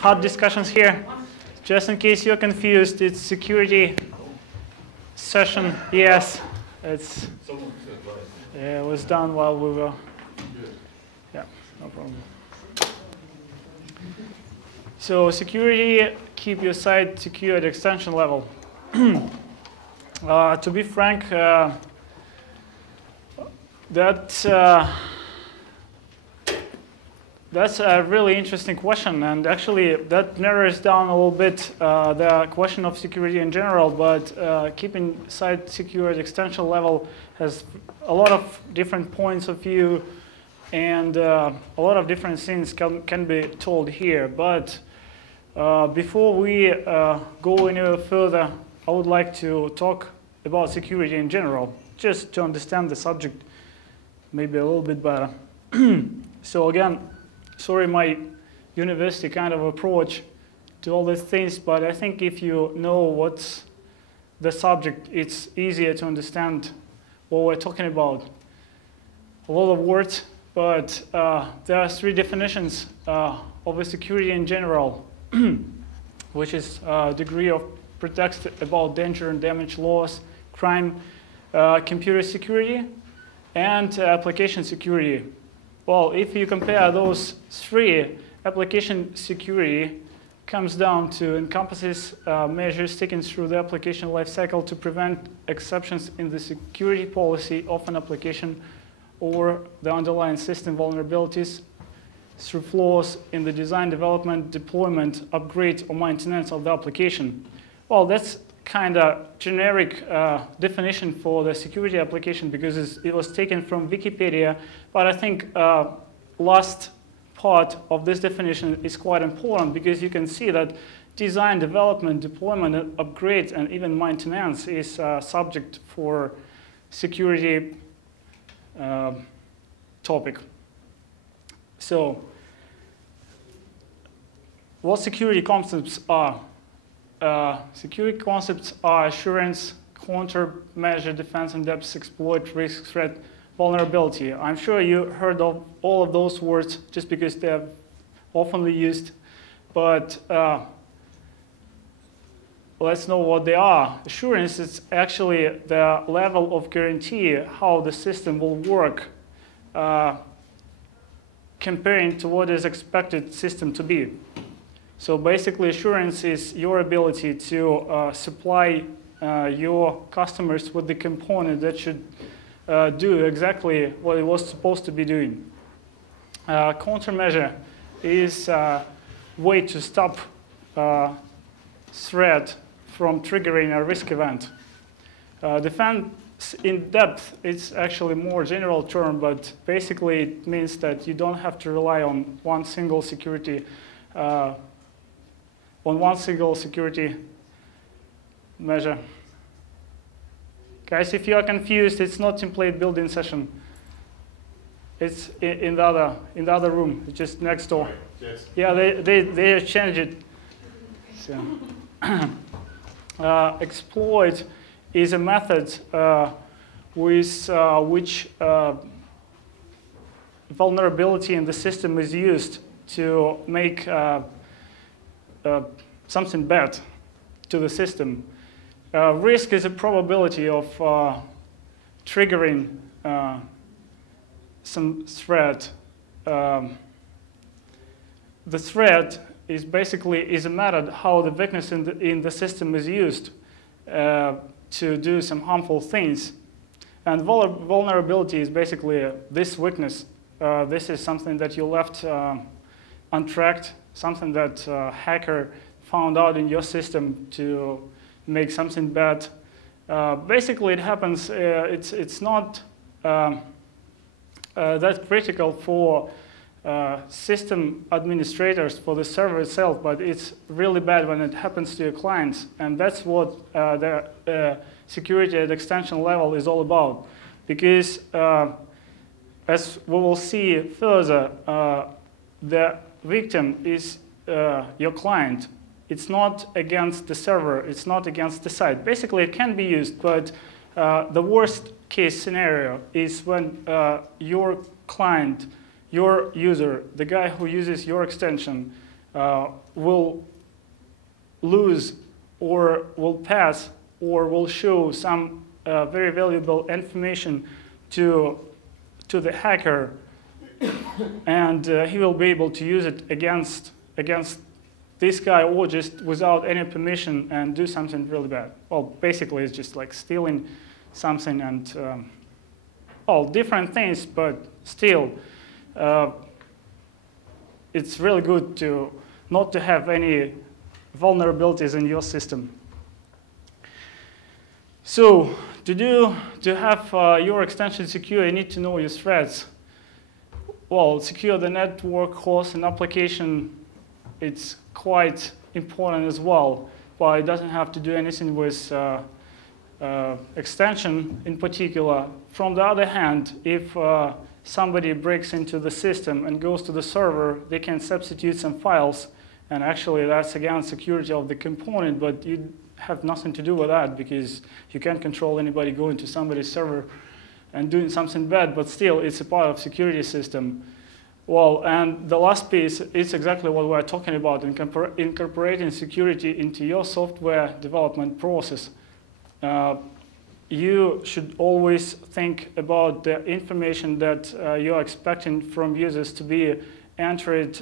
hot discussions here. Just in case you're confused, it's security session. Yes, it was done while we were. Yeah, no problem. So security, keep your site secure at extension level. To be frank, that's a really interesting question, and actually that narrows down a little bit the question of security in general, but keeping site secure at extension level has a lot of different points of view, and a lot of different things can be told here. But before we go any further, I would like to talk about security in general, just to understand the subject maybe a little bit better. So again, sorry my university kind of approach to all these things, but I think if you know what's the subject, it's easier to understand what we're talking about. A lot of words, but there are three definitions of the security in general, which is degree of protection about danger and damage, loss, crime, computer security, and application security. Well, if you compare those three, application security comes down to encompasses measures taken through the application lifecycle to prevent exceptions in the security policy of an application or the underlying system vulnerabilities through flaws in the design, development, deployment, upgrade, or maintenance of the application. Well, that's kind of generic definition for the security application because it was taken from Wikipedia, but I think last part of this definition is quite important because you can see that design, development, deployment, upgrade, and even maintenance is subject for security topic. So, what security concepts are? Security concepts are assurance, countermeasure, defense in depth, exploit, risk, threat, vulnerability. I'm sure you heard of all of those words just because they're often used, but let's know what they are. Assurance is actually the level of guarantee how the system will work comparing to what is expected system to be. So basically, assurance is your ability to supply your customers with the component that should do exactly what it was supposed to be doing. Countermeasure is a way to stop threat from triggering a risk event. Defense in depth, it's actually a more general term, but basically it means that you don't have to rely on one single security measure. Guys, if you are confused, it's not template building session. It's in the other room, it's just next door. Yes. Yeah, they changed it. So, exploit is a method with which vulnerability in the system is used to make something bad to the system. Risk is a probability of triggering some threat. The threat is basically a method how the weakness in the system is used to do some harmful things. And vulnerability is basically this weakness. This is something that you left untracked, something that a hacker found out in your system to make something bad. Basically, it happens, it's not that critical for system administrators for the server itself, but it's really bad when it happens to your clients. And that's what the security at extension level is all about. Because as we will see further, the victim is your client. It's not against the server, it's not against the site. Basically, it can be used, but the worst case scenario is when your client, your user, the guy who uses your extension, will lose or will pass or will show some very valuable information to the hacker, and he will be able to use it against this guy, or just without any permission and do something really bad. Well, basically it's just like stealing something and all different things, but still it's really good to not to have any vulnerabilities in your system. So to have your extension secure, you need to know your threats. Well, secure the network, host, and application, it's quite important as well, but it doesn't have to do anything with extension in particular. From the other hand, if somebody breaks into the system and goes to the server, they can substitute some files, and actually that's again security of the component, but you have nothing to do with that because you can't control anybody going to somebody's server and doing something bad, but still it's a part of security system. Well, and the last piece is exactly what we're talking about, incorporating security into your software development process. You should always think about the information that you're expecting from users to be entered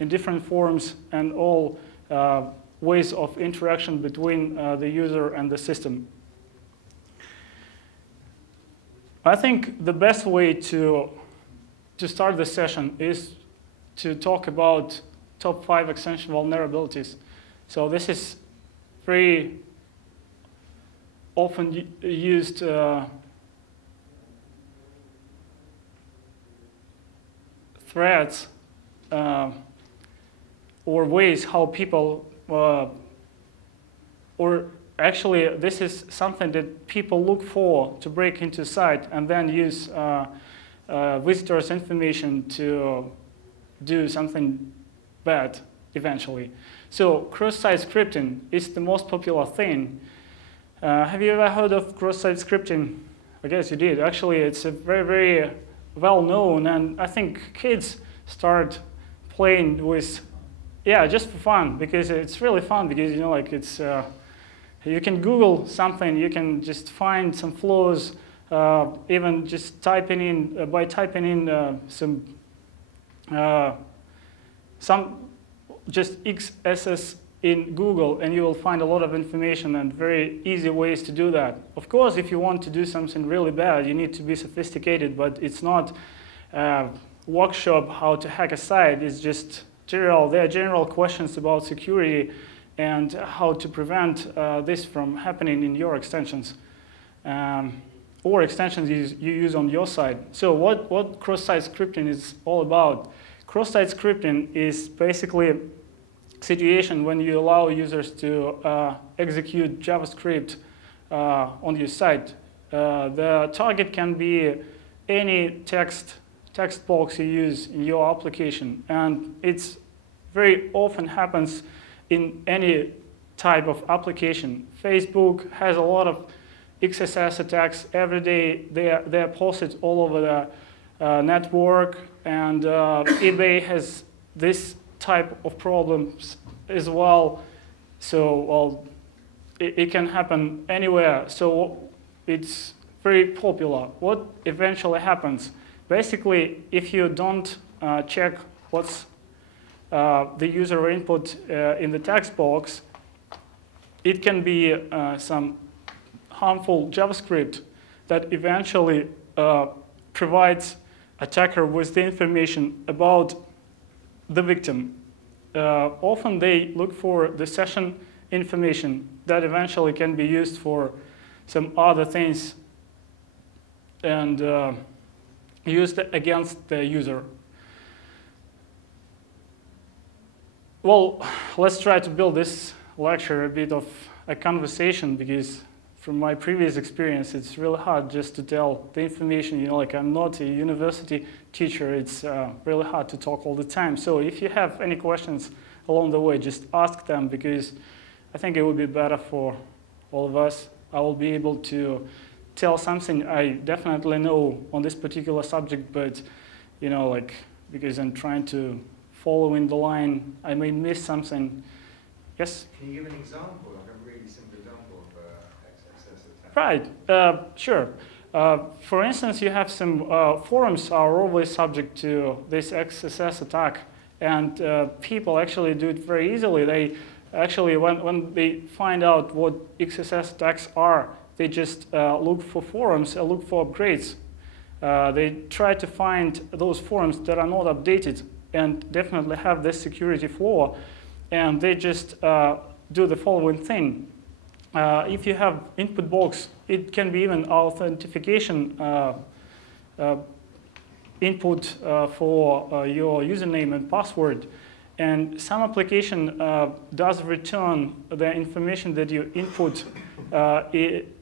in different forms and all ways of interaction between the user and the system. I think the best way to start the session is to talk about top 5 extension vulnerabilities. So this is very often used threats or ways how people or actually this is something that people look for to break into a site and then use visitors' information to do something bad eventually. So cross-site scripting is the most popular thing. Have you ever heard of cross-site scripting? I guess you did. Actually, it's a very, very well known, and I think kids start playing with, yeah, just for fun, because it's really fun, because you know, like it's you can Google something, you can just find some flaws, even just typing in by typing in some just XSS in Google, and you will find a lot of information and very easy ways to do that. Of course, if you want to do something really bad, you need to be sophisticated, but it's not workshop how to hack a site. It's just general. There are general questions about security and how to prevent this from happening in your extensions or extensions you use on your side. So what cross-site scripting is all about? Cross-site scripting is basically situation when you allow users to execute JavaScript on your site. The target can be any text box you use in your application, and it's very often happens in any type of application. Facebook has a lot of XSS attacks every day. They're posted all over the network, and eBay has this type of problems as well. So, well, it can happen anywhere. So it's very popular. What eventually happens? Basically, if you don't check what's the user input in the text box, it can be some harmful JavaScript that eventually provides attacker with the information about the victim. Often they look for the session information that eventually can be used for some other things and used against the user. Well, let's try to build this lecture a bit of a conversation, because from my previous experience, it's really hard just to tell the information. You know, like I'm not a university teacher. It's really hard to talk all the time. So if you have any questions along the way, just ask them, because I think it would be better for all of us. I will be able to tell something I definitely know on this particular subject, but you know, like because I'm trying to following the line. I may miss something. Yes? Can you give an example, like a really simple example of XSS attack? Right, sure. For instance, you have some forums are always subject to this XSS attack, and people actually do it very easily. They actually, when they find out what XSS attacks are, they just look for forums, look for upgrades. They try to find those forums that are not updated and definitely have this security flaw, and they just do the following thing. If you have input box, it can be even authentication input for your username and password. And some application does return the information that you input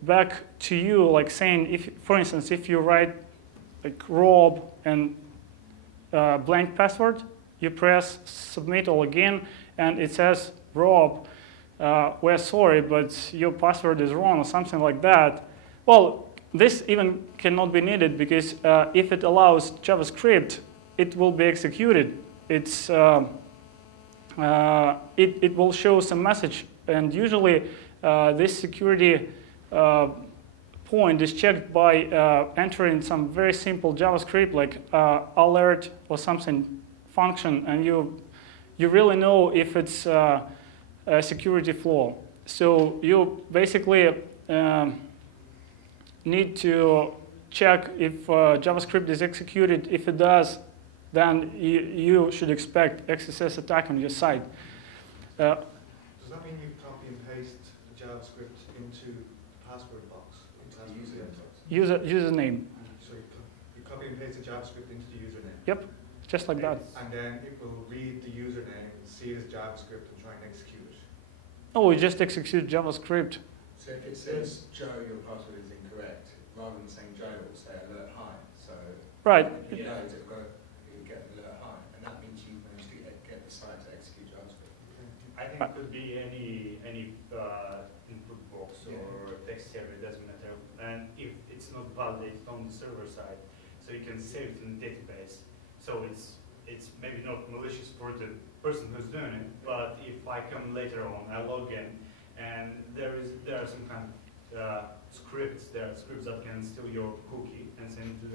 back to you, like saying, if, for instance, if you write like Rob and blank password, you press submit all again, and it says, Rob, we're sorry, but your password is wrong, or something like that. Well, this even cannot be needed, because if it allows JavaScript, it will be executed. It's, it will show some message, and usually this security point is checked by entering some very simple JavaScript, like alert or something function, and you really know if it's a security flaw. So you basically need to check if JavaScript is executed. If it does, then you should expect XSS attack on your site. Does that mean you copy and paste the JavaScript into the password box? Username. So you copy and paste the JavaScript into the username? Yep, just like that. And then it will read the username, see it as JavaScript, and try and execute it? Oh, we just execute JavaScript. So if it says, Joe, your password is incorrect, rather than saying Joe, it will say alert hi. So right. It knows it will get alert hi, and that means you managed to get the site to execute JavaScript. I think it could be any input box or text server, it doesn't matter. And if it's not validated on the server side, so you can save it in the database. So it's maybe not malicious for the person who's doing it, but if I come later on, I log in, and there are some kind of scripts. There are scripts that can steal your cookie and send to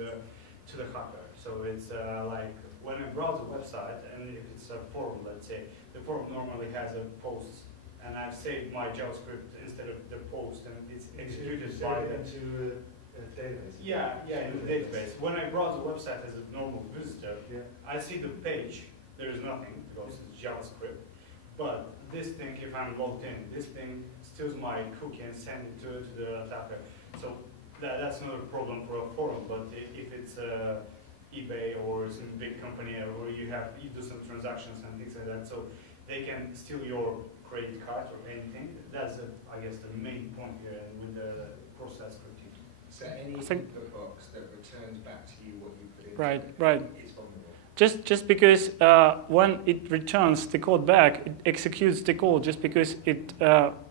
the hacker. So it's like when I browse a website, and if it's a forum, let's say, the forum normally has a post, and I've saved my JavaScript instead of the post, and it's executed by into a database. Yeah, in the database. When I browse a website as a normal visitor, I see the page. There is nothing because it's JavaScript. But this thing, if I'm logged in, this thing steals my cookie and sends it to the attacker. So that's not a problem for a forum. But if it's eBay or some big company where you do some transactions and things like that, so they can steal your credit card or anything. That's, I guess, the main point here with the cross-site scripting. So any input box that returns back to you what you put in, right. is vulnerable. Just because when it returns the code back, it executes the code just because it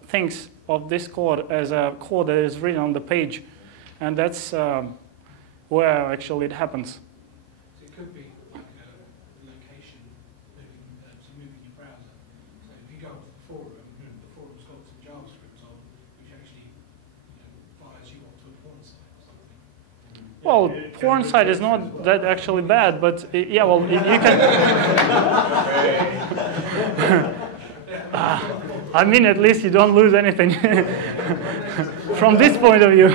thinks of this code as a code that is written on the page, and that's where actually it happens. So it could be like a location moving your browser. So if you go to the forum, the forum's got some JavaScript on, which actually fires you off to a porn site or something. Well, porn site is not that actually bad, but yeah, well, you can. I mean, at least you don't lose anything from this point of view.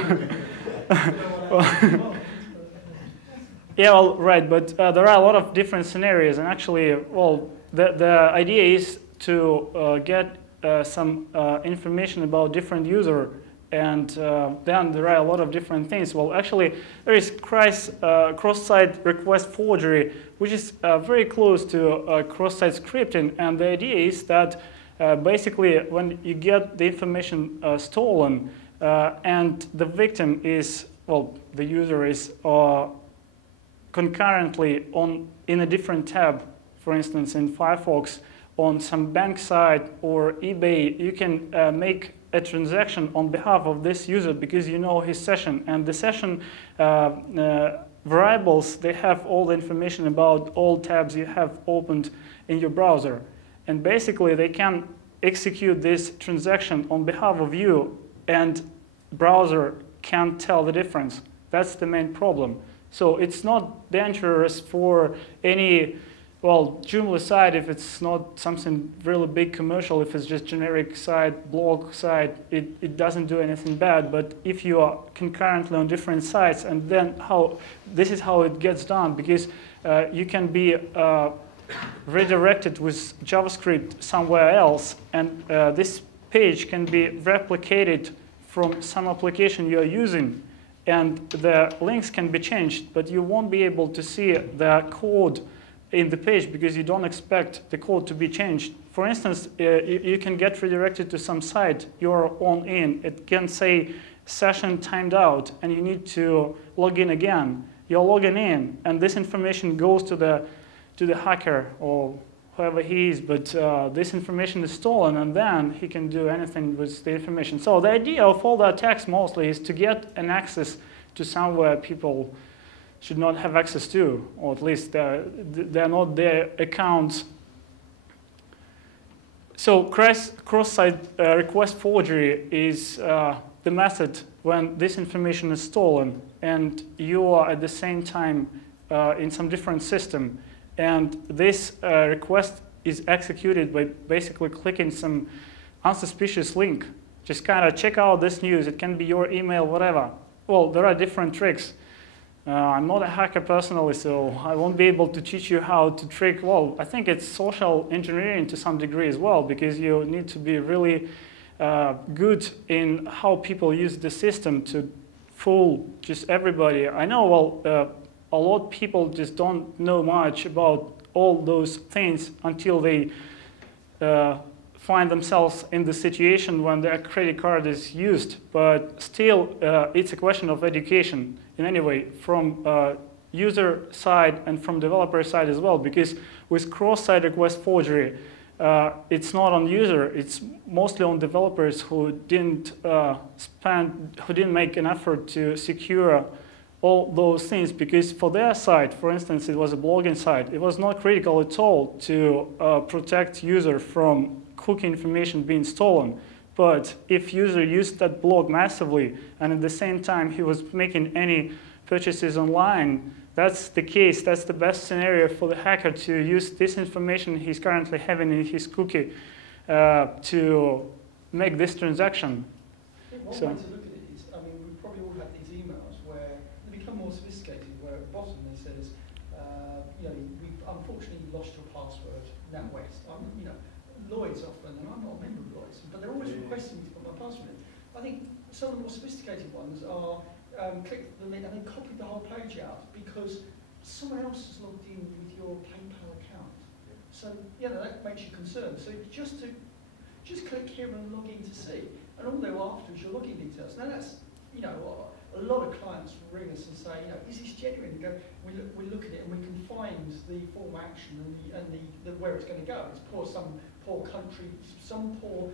Yeah, well, right, but there are a lot of different scenarios, and actually, well, the idea is to get some information about different user. And then there are a lot of different things. Well, actually, there is cross-site request forgery, which is very close to cross-site scripting. And the idea is that basically, when you get the information stolen, and the victim is, well, the user is concurrently in a different tab, for instance, in Firefox, on some bank site or eBay, you can make a transaction on behalf of this user because you know his session, and the session variables, they have all the information about all tabs you have opened in your browser. And basically, they can execute this transaction on behalf of you, and browser can't tell the difference. That's the main problem. So it's not dangerous for any, well, Joomla site if it's not something really big commercial, if it's just generic site, blog site, it doesn't do anything bad. But if you are concurrently on different sites, and then this is how it gets done, because you can be redirected with JavaScript somewhere else, and this page can be replicated from some application you are using, and the links can be changed, but you won't be able to see the code in the page because you don't expect the code to be changed. For instance, you can get redirected to some site you're in. It can say session timed out, and you need to log in again. You're logging in, and this information goes to the hacker or whoever he is, but this information is stolen, and then he can do anything with the information. So the idea of all the attacks mostly is to get an access to somewhere people should not have access to, or at least they're not their accounts. So cross-site request forgery is the method when this information is stolen, and you are at the same time in some different system. And this request is executed by basically clicking some unsuspicious link. Just kind of check out this news. It can be your email, whatever. Well, there are different tricks. I'm not a hacker personally, so I won't be able to teach you how to trick. Well, I think it's social engineering to some degree as well, because you need to be really good in how people use the system to fool just everybody. I know, well, a lot of people just don't know much about all those things until they find themselves in the situation when their credit card is used. But still, it's a question of education in any way, from user side and from developer side as well. Because with cross-site request forgery, it's not on user, it's mostly on developers who didn't make an effort to secure all those things, because for their site, for instance, it was a blogging site, it was not critical at all to protect user from cookie information being stolen. But if user used that blog massively, and at the same time he was making any purchases online, that's the case, that's the best scenario for the hacker to use this information he's currently having in his cookie to make this transaction. One way to look at it is, I mean, we probably all have these emails where they become more sophisticated, where at the bottom it says, you know, we've unfortunately lost your password, NatWest. You know, Lloyd's often, and I'm not a member of Lloyd's, but they're always requesting me to put my password in. I think some of the more sophisticated ones are click the link and then copy the whole page out because someone else has logged in with your PayPal account. So, you know, that makes you concerned. So just click here and log in to see. And all they're after is your login details. Now that's, you know, a lot of clients ring us and say, you know, is this genuine? We go, we look at it and we can find the form of action and the where it's going to go. It's some poor country, some poor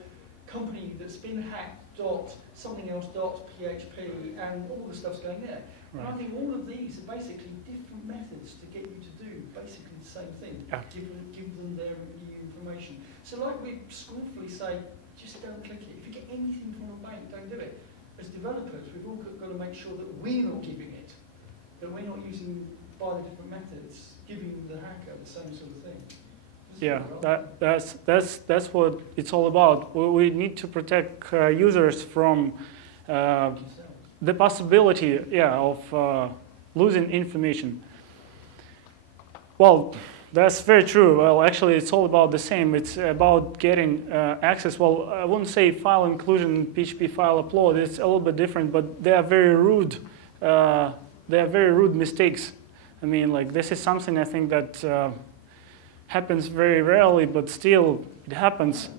company that's been hacked .something else.php and all the stuff's going there. Right. And I think all of these are basically different methods to get you to do basically the same thing. Yeah. Give them their new information. So like we scornfully say, just don't click it. If you get anything from a bank, don't do it. As developers, we've all got to make sure that we're not giving it, that we're not using by the different methods, giving the hacker the same sort of thing. Yeah, that's what it's all about. We need to protect users from the possibility, of losing information. Well, that's very true. Well, actually, it's all about the same. It's about getting access. Well, I wouldn't say file inclusion, PHP file upload. It's a little bit different, but they are very rude. They are very rude mistakes. I mean, like this is something I think that happens very rarely, but still it happens.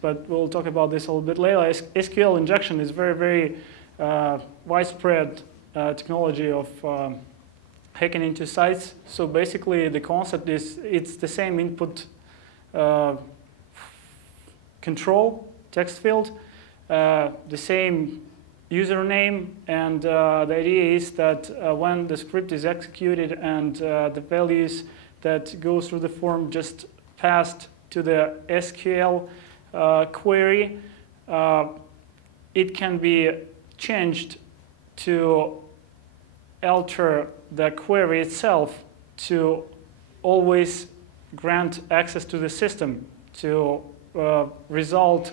But we'll talk about this a little bit later. Sql injection is very, very widespread technology of hacking into sites. So basically the concept is it's the same input control text field, the same username, and the idea is that when the script is executed and the values that go through the form just passed to the SQL query, it can be changed to alter the query itself to always grant access to the system, to result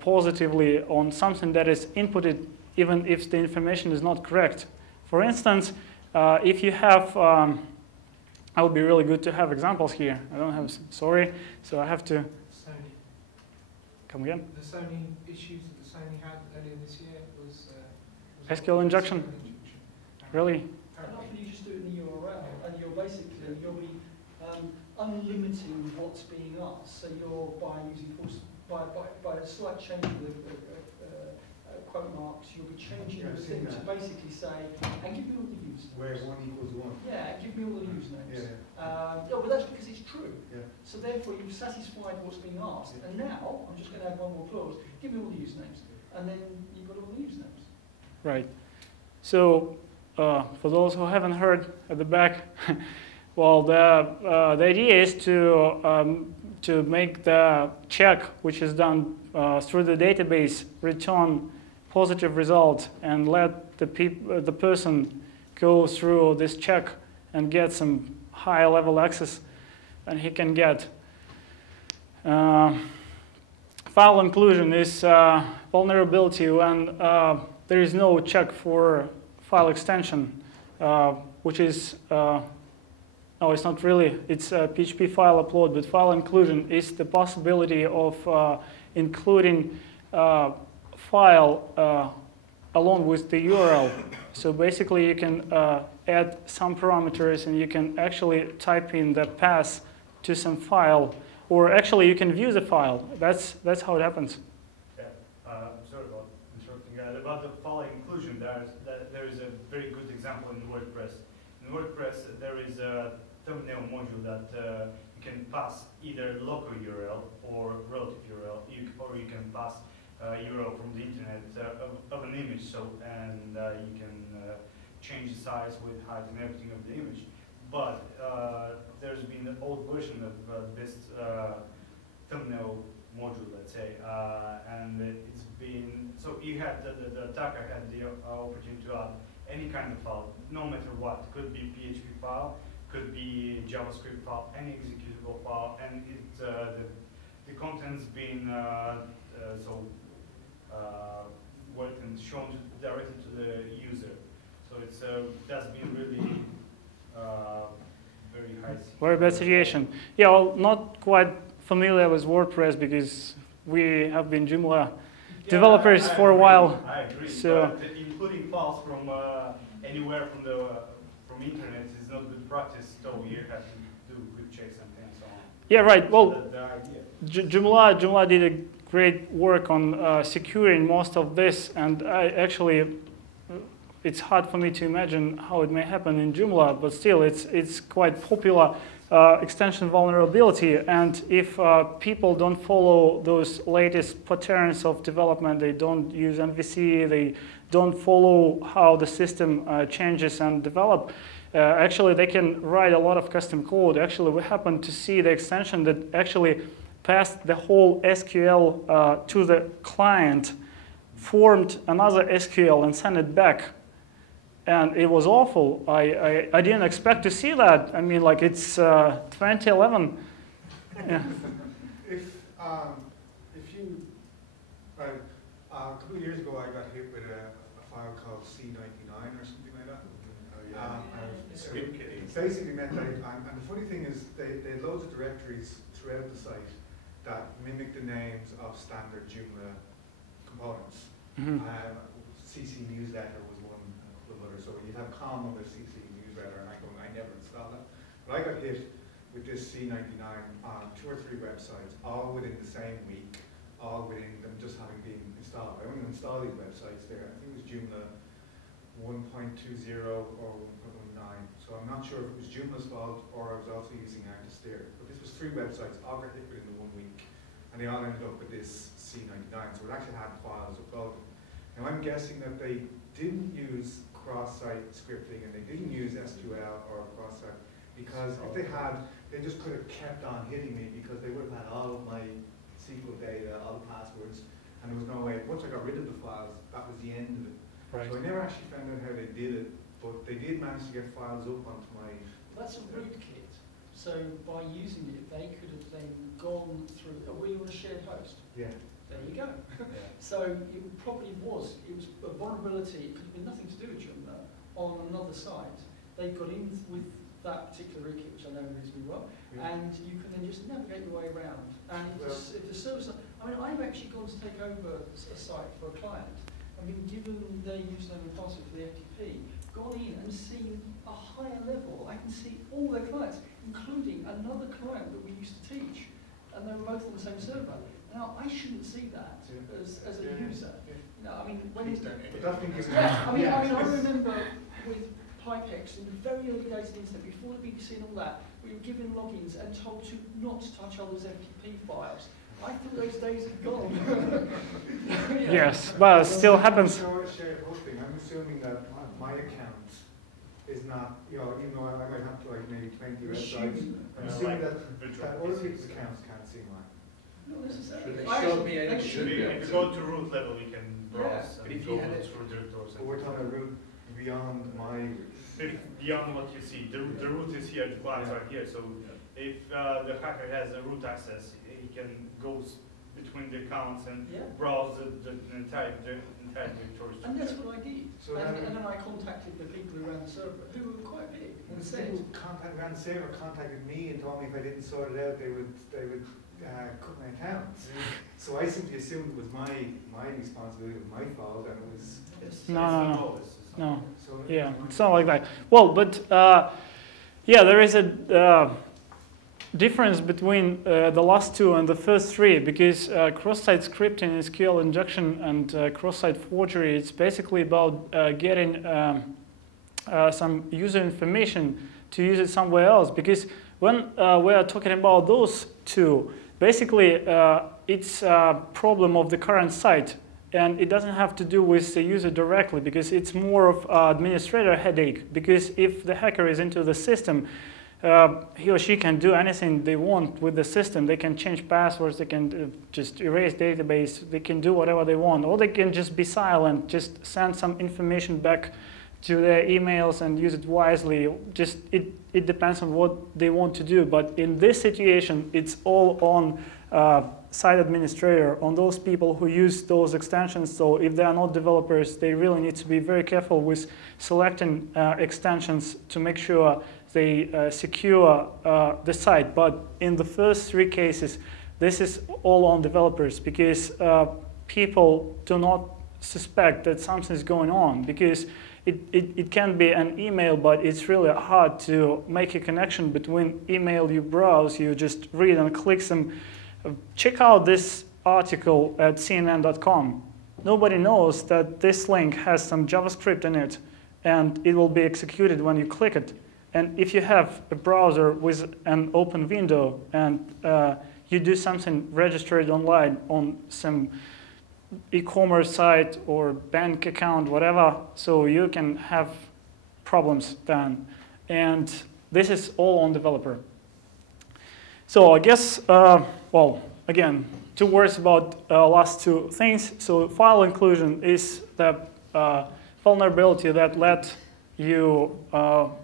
positively on something that is inputted even if the information is not correct. For instance, if you have, I would be really good to have examples here. I don't have, sorry, so I have to. Sony. Come again? The Sony issues that the Sony had earlier this year was SQL injection. Really? And often you just do it in the URL, and you'll be unlimiting what's being asked. So you're by using by a slight change of the quote marks, you'll be changing the thing to basically say, and give me all the usernames. Where 1 equals 1. Yeah, give me all the usernames. Yeah. Yeah, well that's because it's true. Yeah. So therefore you've satisfied what's being asked. And now, I'm just going to add one more clause, give me all the usernames. And then you've got all the usernames. Right. So, for those who haven't heard at the back, well, the idea is to make the check, which is done through the database, return positive result and let the person go through this check and get some high-level access, and he can get. File inclusion is vulnerability when there is no check for file extension, which is no, it's not really. It's a PHP file upload, but file inclusion is the possibility of including file along with the URL. So basically, you can add some parameters, and you can actually type in the path to some file, or actually you can view the file. That's how it happens. Yeah, sorry about interrupting. About the file inclusion, there is a very good example in WordPress. In WordPress, there is a thumbnail module that you can pass either local URL or relative URL, or you can pass URL from the internet of an image, and you can change the size, width, height, and everything of the image. But there's been an old version of this thumbnail module, let's say, and it's been, so you had, the attacker had the opportunity to add any kind of file, no matter what. It could be PHP file, could be JavaScript file, any executable file, and the content's been worked and shown directly to the user. So it's that's been really very high. Very bad situation. Yeah, well, not quite familiar with WordPress because we have been Joomla developers for a while. I agree. So but including files from anywhere from internet is not good practice. So you have to do good checks and so on. yeah, right. Well, So the idea. Joomla did a great work on securing most of this, and it's hard for me to imagine how it may happen in Joomla, but still, it's quite popular extension vulnerability. And if people don't follow those latest patterns of development, they don't use MVC, they don't follow how the system changes and develop, actually they can write a lot of custom code. Actually, we happen to see the extension that actually passed the whole SQL to the client, formed another SQL and sent it back. And it was awful. I didn't expect to see that. I mean, like, it's 2011. Yeah. If you, right, a couple of years ago, I got hit with a file called C99 or something like that. It basically meant that, and the funny thing is, they had loads of directories throughout the site that mimic the names of standard Joomla components. Mm-hmm. CC newsletter was one, and a couple of others. So you'd have com on the CC newsletter, and I never installed that. But I got hit with this C99 on 2 or 3 websites, all within the same week, all within them just having been installed. I only installed these websites there. I think it was Joomla 1.20 or 1.19. So I'm not sure if it was Joomla's fault or I was also using Antisteer. But this was 3 websites, all got hit within the 1 week. And they all ended up with this C99. So it actually had files uploaded. Now I'm guessing that they didn't use cross-site scripting and they didn't use SQL or cross-site because if they had, they just could have kept on hitting me because they would have had all of my SQL data, all the passwords, and there was no way. Once I got rid of the files, that was the end of it. Right. So I never actually found out how they did it, but they did manage to get files up onto my. That's a rootkit. So by using it, they could have then gone through. Were you on a shared host? Yeah. There you go. So it probably was. It was a vulnerability. It could have been nothing to do with Joomla on another site. They got in with that particular rootkit, which I know reasonably well, and you can then just navigate your way around. And if the service, I mean, I've actually gone to take over a site for a client. I mean, given their username and password for the FTP, gone in and seen a higher level. I can see all their clients, including another client that we used to teach, and they were both on the same server. Now, I shouldn't see that as a user. You know, I mean, when Please don't edit. I remember with Pipex in the very early days of the internet, before the BBC and all that, we were given logins and told to not touch others' FTP files. I thought those days had gone. Yes, but it still happens. Shared hosting, I'm assuming that my account is not, you know, even though I might have like maybe 20 websites, I'm assuming that other people's accounts can't see mine. Not necessarily. If we go to root level, we can browse and go through directories. But we're talking about root beyond my beyond what you see. The root is here, the clients are here. So if the hacker has a root access, he can go between the accounts and browse the entire directory. And that's what I did. So and then I contacted the people who ran the server, who were quite big. And the people who ran the server contacted me and told me if I didn't sort it out, they would cut my account. So I simply assumed it was my responsibility, it was my fault, and it was. No. So Yeah, it's not like that. Well, but yeah, there is a difference between the last two and the first three, because cross-site scripting, Sql Injection, and cross-site forgery, it's basically about getting some user information to use it somewhere else. Because when we are talking about those two, basically it's a problem of the current site. And it doesn't have to do with the user directly, because it's more of an administrator headache. Because if the hacker is into the system, he or she can do anything they want with the system. They can change passwords, they can just erase database, they can do whatever they want. Or they can just be silent, just send some information back to their emails and use it wisely. Just it depends on what they want to do. But in this situation, it's all on site administrator, on those people who use those extensions. So if they are not developers, they really need to be very careful with selecting extensions to make sure they secure the site. But in the first three cases, this is all on developers, because people do not suspect that something is going on, because it can be an email, but it's really hard to make a connection between email you browse, you just read and click some. Check out this article at CNN.com. Nobody knows that this link has some JavaScript in it, and it will be executed when you click it. And if you have a browser with an open window and you do something registered online on some e-commerce site or bank account, whatever, so you can have problems then. And this is all on developer. So I guess, well, again, 2 words about last 2 things. So file inclusion is the vulnerability that let you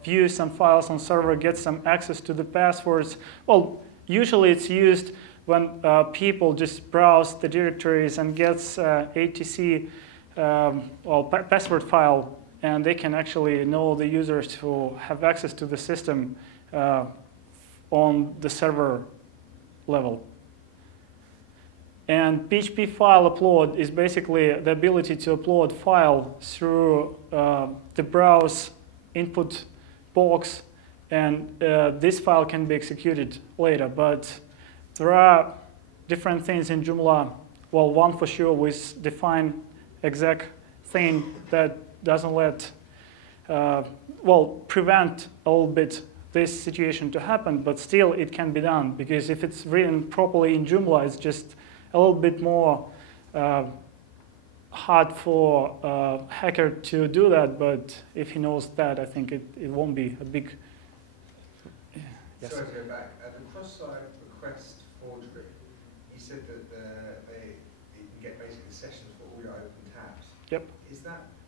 view some files on server, get some access to the passwords. Well, usually it's used when people just browse the directories and gets ATC, password file, and they can actually know the users who have access to the system on the server level. And PHP file upload is basically the ability to upload file through the browse input box, and this file can be executed later. But there are different things in Joomla. Well, one for sure with define exec thing that doesn't let, prevent a little bit this situation to happen, but still it can be done, because if it's written properly in Joomla, it's just a little bit more hard for a hacker to do that, but if he knows that, I think it won't be a big... Yes. Sorry to go back. The cross-site request forgery, you said that you can get basically sessions for all your open tabs. Yep.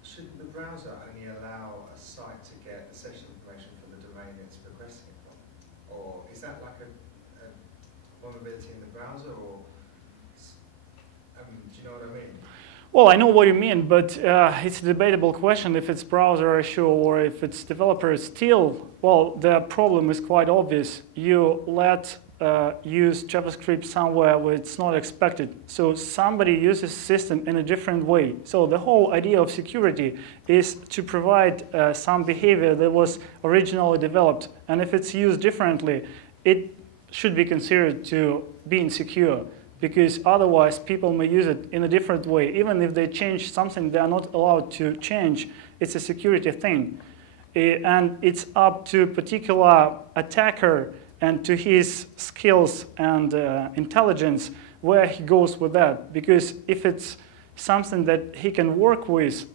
Should the browser only allow a site to get the session information from the domain it's requesting it from? Or is that like a vulnerability in the browser, or do you know what I mean? Well, I know what you mean, but it's a debatable question if it's browser issue or if it's developer. Still, well, the problem is quite obvious. You let use JavaScript somewhere where it's not expected. So somebody uses system in a different way. So the whole idea of security is to provide some behavior that was originally developed. And if it's used differently, it should be considered to be insecure, because otherwise people may use it in a different way. Even if they change something they are not allowed to change, it's a security thing. And it's up to a particular attacker and to his skills and intelligence where he goes with that. Because if it's something that he can work with,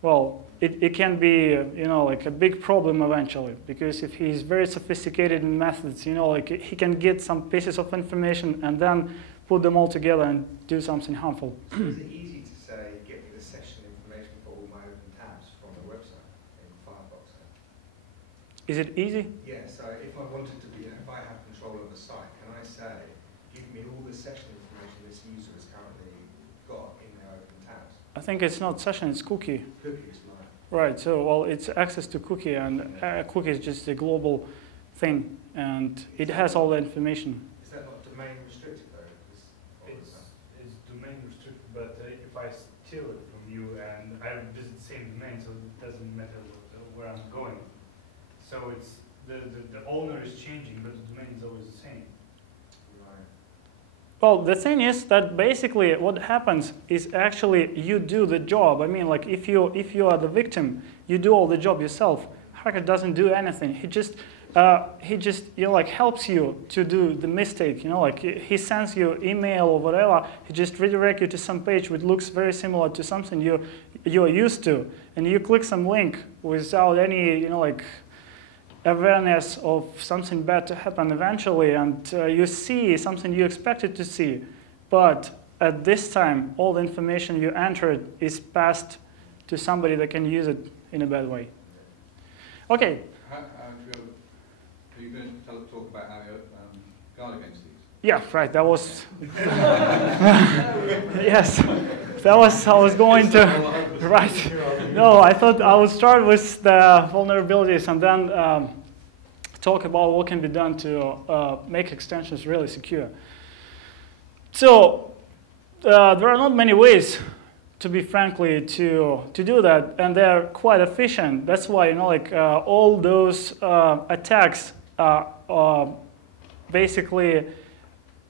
well, it can be, like a big problem eventually. Because if he's very sophisticated in methods, like he can get some pieces of information and then put them all together and do something harmful. Is it easy to say, get me the session information for all my open tabs from the website in Firefox? Is it easy? Yeah, so if I wanted to be, if I have control of the site, can I say, give me all the session information this user has currently got in their open tabs? I think it's not session, it's cookie. Cookies, like. Right, so, well, it's access to cookie, and cookie is just a global thing, and it has all the information. Is that not domain restricted, though? It's domain restricted, but if I steal it from you and I visit the same domain, so it doesn't matter where I'm going. So it's the owner is changing, but the domain is always the same. Right. Well, the thing is that basically what happens is actually you do the job. I mean, like if you are the victim, you do all the job yourself. Hacker doesn't do anything. He just helps you to do the mistake. Like he sends you email or whatever. He just redirects you to some page which looks very similar to something you're used to, and you click some link without any awareness of something bad to happen eventually, and you see something you expected to see, but at this time all the information you entered is passed to somebody that can use it in a bad way. Okay. Are you going to talk about how you guard against these? Yeah, right. That was yes. That was I was going to right. No, I thought I would start with the vulnerabilities and then talk about what can be done to make extensions really secure. So there are not many ways, to be frankly, to do that, and they're quite efficient. That's why all those attacks are basically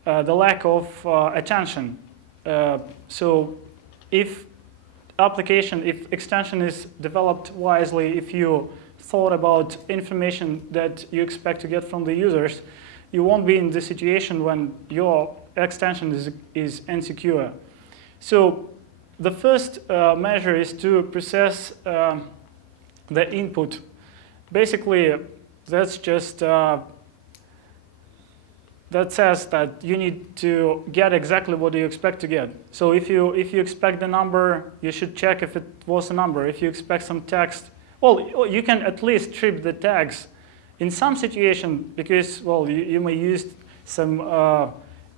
the lack of attention. So if extension is developed wisely, if you thought about information that you expect to get from the users, you won't be in the situation when your extension is insecure. So the first measure is to process the input. Basically, that's just that says that you need to get exactly what you expect to get. So if you expect the number, you should check if it was a number. If you expect some text, well, you can at least strip the tags in some situation, because, well, you may use some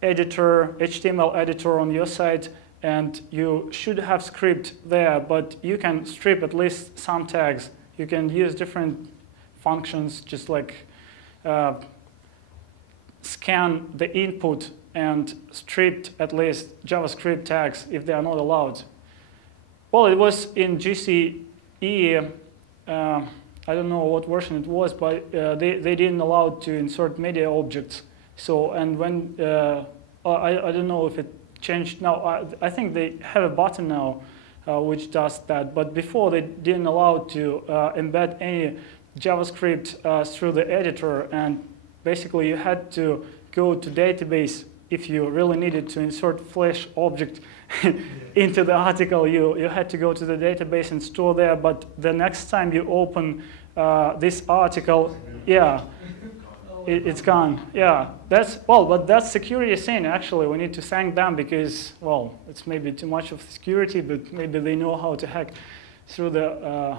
editor, HTML editor on your site, and you should have script there, but you can strip at least some tags. You can use different functions, just like scan the input and stripped at least JavaScript tags if they are not allowed. Well, it was in GCE, I don't know what version it was, but they didn't allow to insert media objects. So, and when, I don't know if it changed now, I think they have a button now which does that, but before they didn't allow to embed any JavaScript through the editor, and basically you had to go to database if you really needed to insert flash object into the article, you had to go to the database and store there. But the next time you open this article, yeah, it's gone. Yeah, but that's security sin. Actually, we need to thank them because, well, it's maybe too much of security, but maybe they know how to hack through the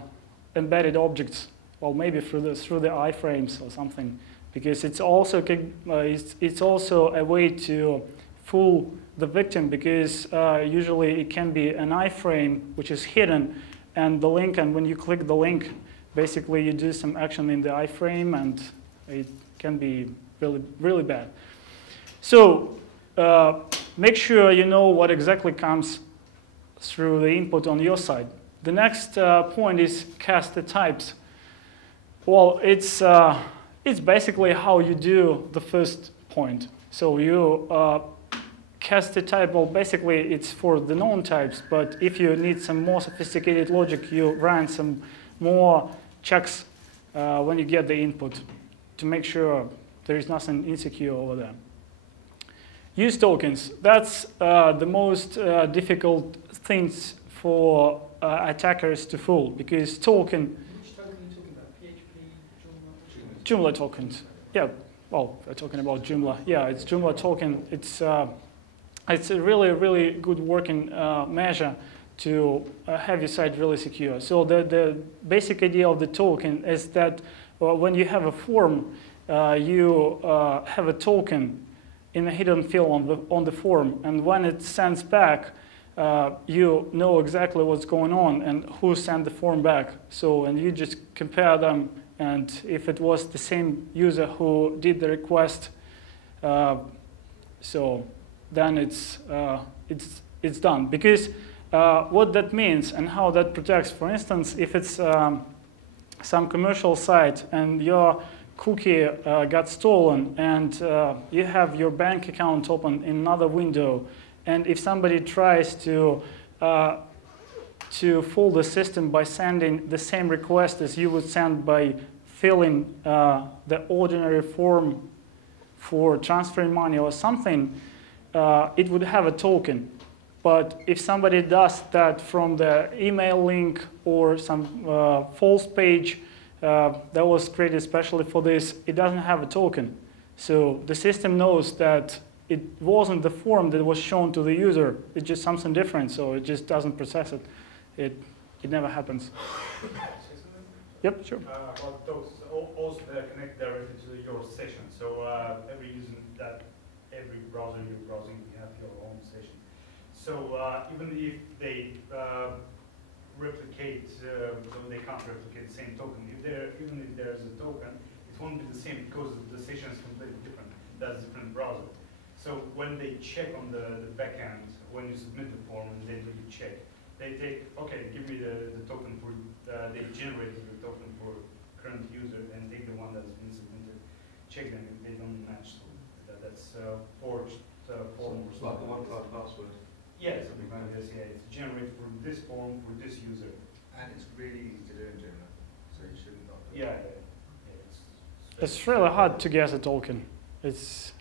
embedded objects. Well, maybe through the iframes or something, because it's also a way to fool the victim, because usually it can be an iframe which is hidden, and the link, and when you click the link, basically you do some action in the iframe, and it can be really, really bad. So make sure you know what exactly comes through the input on your side. The next point is cast the types. Well, it's basically how you do the first point. So you cast the type. Well, basically it's for the known types, but if you need some more sophisticated logic, you run some more checks when you get the input to make sure there is nothing insecure over there. Use tokens. That's the most difficult things for attackers to fool, because token. Which token are you talking about? PHP, Joomla tokens. Yeah, well, we're talking about Joomla. Yeah, it's Joomla token. It's a really, really good working measure to have your site really secure. So the basic idea of the token is that when you have a form, you have a token in a hidden field on the form, and when it sends back, you know exactly what's going on and who sent the form back. So, and you just compare them, and if it was the same user who did the request, so then it's done. Because what that means and how that protects, for instance, if it's some commercial site and your cookie got stolen, and you have your bank account open in another window, and if somebody tries to fool the system by sending the same request as you would send by filling the ordinary form for transferring money or something, it would have a token. But if somebody does that from the email link or some false page that was created especially for this, it doesn't have a token. So the system knows that it wasn't the form that was shown to the user. It's just something different, so it just doesn't process it. It never happens. Yep, sure. About those, also connect directly to your session. So every browser you're browsing, you have your own session. So even if they replicate, so they can't replicate the same token. Even if there's a token, it won't be the same because the session is completely different. That's a different browser. So when they check on the back end, when you submit the form and they do the check, they take, okay, give me the token for, they generated the token for current user and take the one that's been submitted, check them if they don't match. So that's forged form. It's like the one-time password. Yeah, something like this, yeah. It's generated for this form for this user. And it's really easy to do in Joomla, so you shouldn't not do it. Yeah. It's really hard to guess a token. It's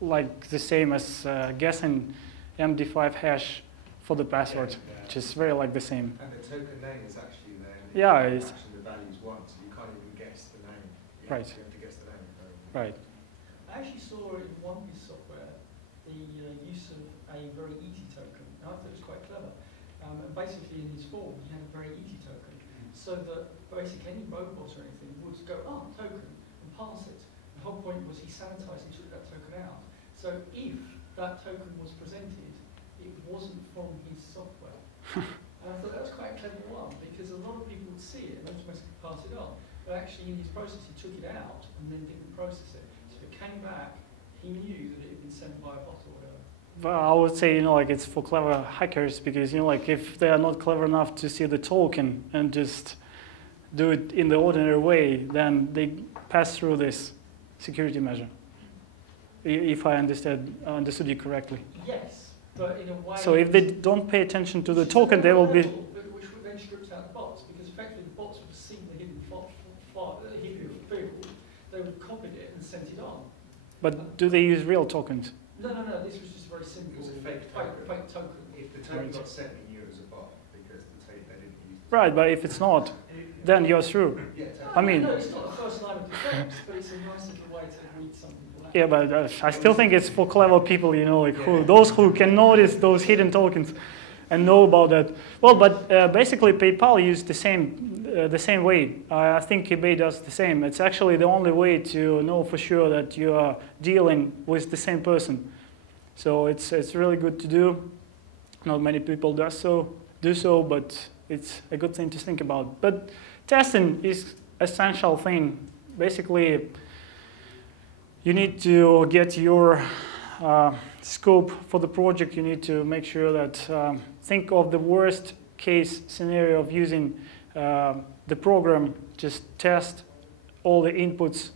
like the same as guessing MD5 hash for the password, which is very like the same. And the token name is actually there. Yeah, it's actually the values one, so you can't even guess the name. Right. You have to guess the name. right. I actually saw in one piece of software the use of a very easy token. And I thought it was quite clever. And basically in his form, he had a very easy token, so that basically any robot or anything would go, oh, token, and pass it. The whole point was he sanitized and took that token out. So if that token was presented, it wasn't from his software. And I thought that was quite a clever one, because a lot of people would see it and automatically pass it on. But actually in his process, he took it out and then didn't process it. So if it came back, he knew that it had been sent by a bot or whatever. Well, I would say, like it's for clever hackers, because like if they are not clever enough to see the token and just do it in the ordinary way, then they pass through this security measure. If I understood you correctly. Yes, but in a way. So if they don't pay attention to the token, they will be. Which would then strips out the bots, because effectively the bots would have seen the hidden field, they would have copied it and sent it on. But do they use real tokens? No, this was just very simple. It was a fake token. If the token Right. got sent, they knew it was a bot because they didn't use it. Right, but if it's not, then you're through. Yeah, totally. I mean- No, it's not the first line of defense, but it's a nice little way to read something. Yeah, but I still think it's for clever people, you know, like those who can notice those hidden tokens and know about that. Well, but basically PayPal used the same way. I think eBay does the same. It's actually the only way to know for sure that you are dealing with the same person. So it's really good to do. Not many people do so, but it's a good thing to think about. But testing is essential thing. Basically, you need to get your scope for the project. You need to make sure that, think of the worst case scenario of using the program, just test all the inputs.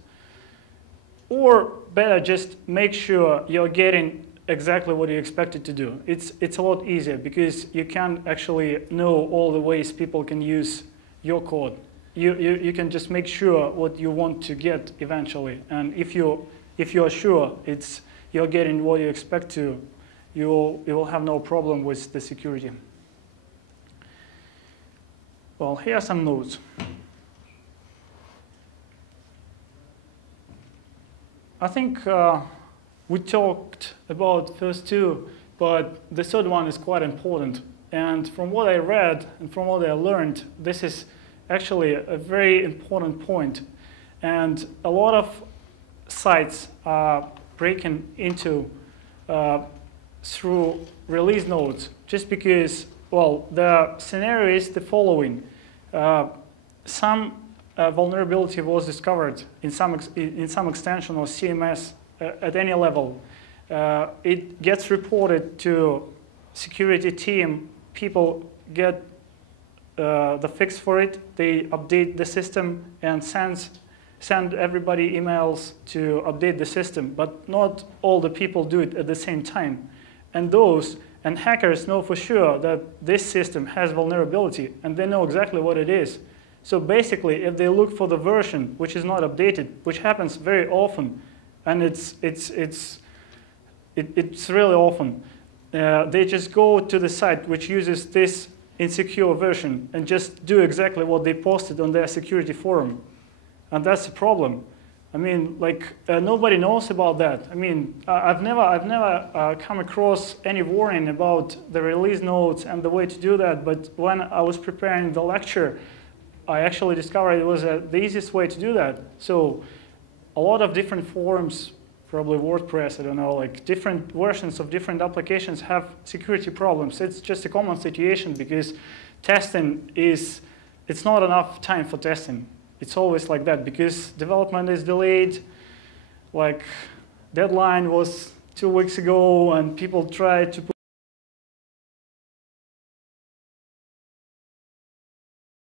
Or better, just make sure you're getting exactly what you expect it to do. It's a lot easier because you can actually know all the ways people can use your code. You can just make sure what you want to get eventually. And if you're sure you're getting what you expect to, you will have no problem with the security. Well, here are some notes. I think we talked about first two, but the third one is quite important. And from what I read and from what I learned, this is actually a very important point. And a lot of sites are breaking into through release notes just because, well, the scenario is the following. Some vulnerability was discovered in some extension or CMS at any level. It gets reported to security team. People get the fix for it. They update the system and send everybody emails to update the system. But not all the people do it at the same time. And hackers know for sure that this system has vulnerability, and they know exactly what it is. So basically, if they look for the version which is not updated, which happens very often, and it's really often, they just go to the site which uses this insecure version and just do exactly what they posted on their security forum. And that's the problem. I mean, like, nobody knows about that. I mean, I've never come across any warning about the release notes and the way to do that, but when I was preparing the lecture, I actually discovered it was the easiest way to do that. So a lot of different forums, probably WordPress, I don't know, like different versions of different applications have security problems. It's just a common situation because testing it's not enough time for testing. It's always like that because development is delayed. Like deadline was 2 weeks ago and people try to